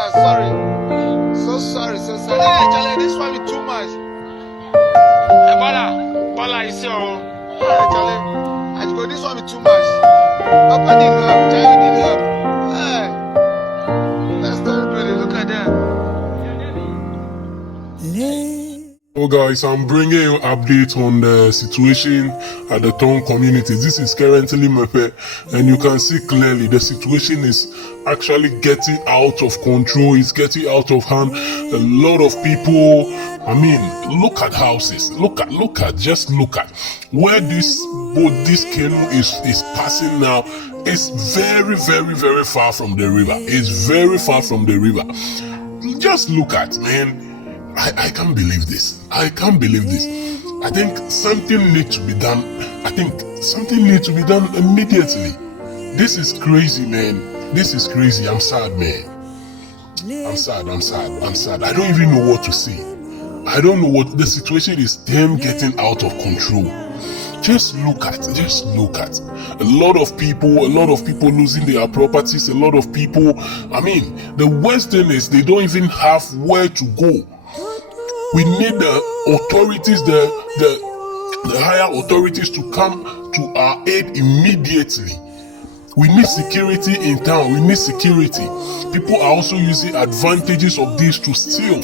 brother, sorry. So sorry. Hey, Charlie, this one is too much. Hey, Bala, you see, hey, Charlie, I go, this one is too much. Papa need help, Charlie need help. Hey, let's not do it. Look at that. So guys, I'm bringing you an update on the situation at the Tongu community. This is currently Mepe, and you can see clearly the situation is actually getting out of control. It's getting out of hand. A lot of people, I mean, look at houses. Look at where this canoe is passing now. It's very, very, very far from the river. It's very far from the river. Just look at, man. I can't believe this. I think something needs to be done. Immediately. This is crazy, man. This is crazy. I'm sad, man. I'm sad. I don't even know what to say. I don't know what the situation is. Them getting out of control. Just look at. A lot of people losing their properties. A lot of people. I mean, the worst thing is they don't even have where to go. We need the authorities, the higher authorities to come to our aid immediately. We need security in town. We need security. People are also using advantages of this to steal.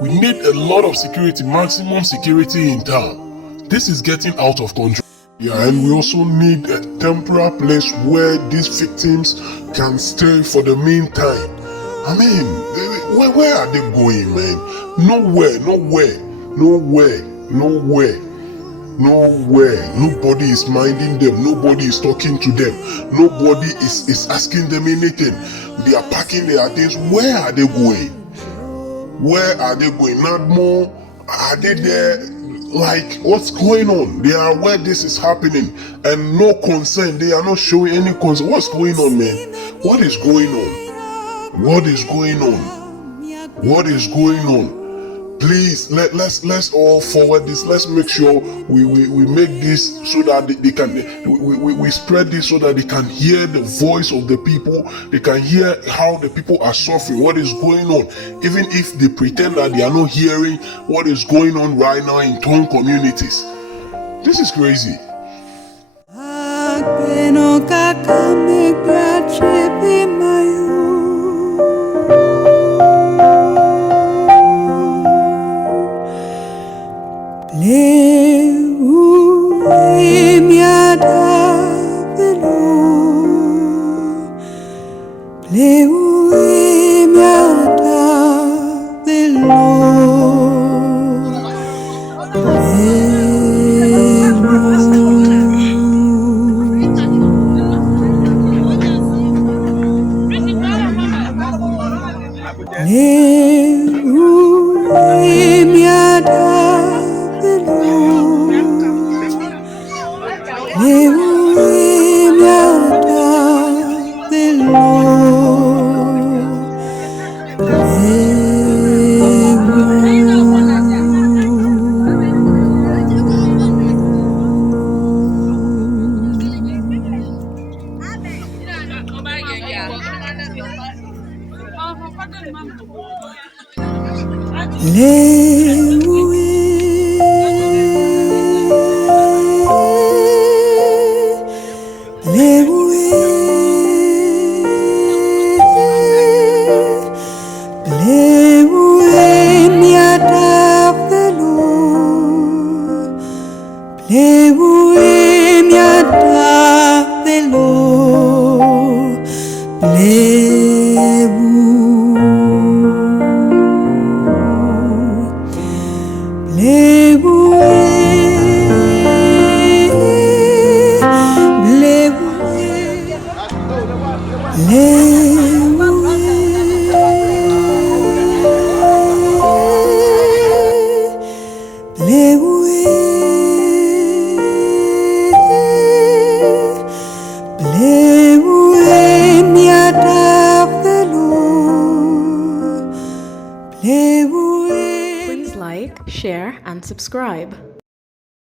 We need a lot of security, maximum security in town. This is getting out of control. Yeah, and we also need a temporary place where these victims can stay for the meantime. I mean, where are they going, man? Nowhere. Nobody is minding them. Nobody is talking to them. Nobody is asking them anything. They are packing their things. Where are they going? Not more. Are they there? Like, what's going on? They are where this is happening and no concern. They are not showing any concern. What's going on, man? What is going on? Please, let's all forward this. Let's make sure we make this so that they can we spread this so that they can hear the voice of the people. They can hear how the people are suffering, what is going on, even if they pretend that they are not hearing what is going on right now in Tongu communities. This is crazy. Please like, share, and subscribe.